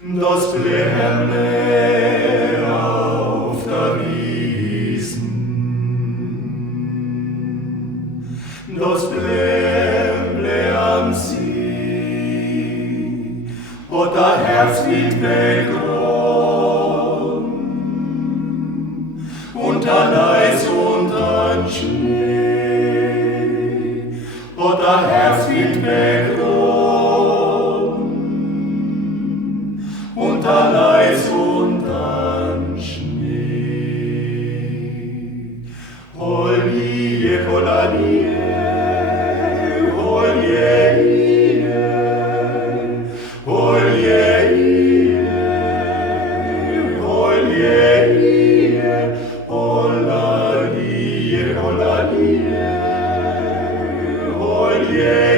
Das Blämle auf der Wiesen, das Blämle am See, hat der Herbstwind weggenommen, und an Eis und an Schnee, hat der Herbstwind weggenommen, und an Eis und an Schnee. Holje, Holanie, Holje, Holje, Holje, Holanie, Holanie, Holje,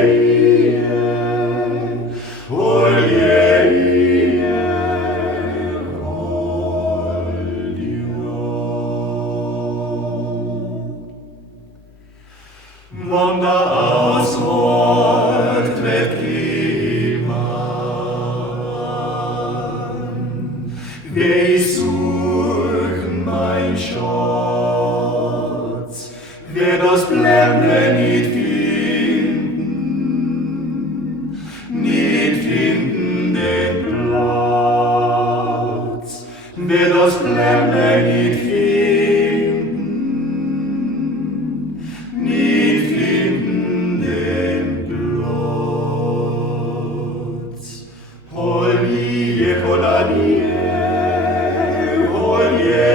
Wann der Auswort wird gewann, will ich suchen mein Schatz, wird das Blämle nicht finden den Platz, wird das Blämle nicht finden den Platz. Holje, Holanie, Holje,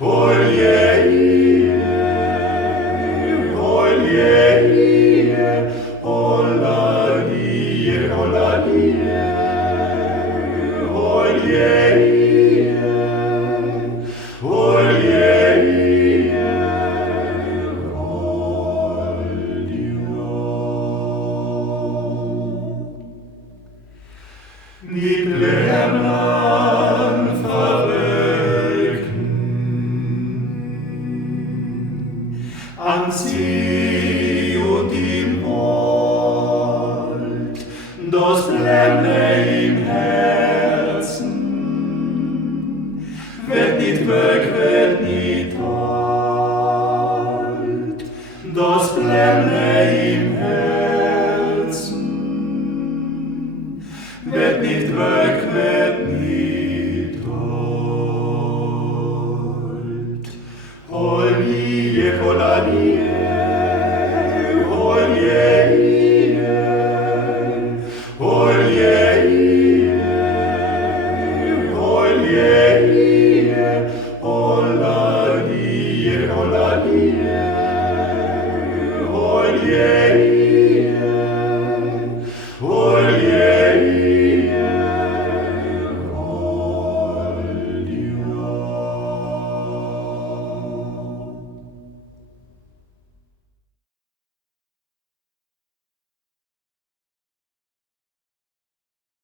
Holje, Holje, Holanie, Holanie, Holje, Die Blämlein verwelken an See und im Wald, das Blämle im Herzen wird nicht weg, wird nicht alt, das Blämle im Herzen wird nicht weg, wird nicht alt. Holje, Holanie, Holje, Holje,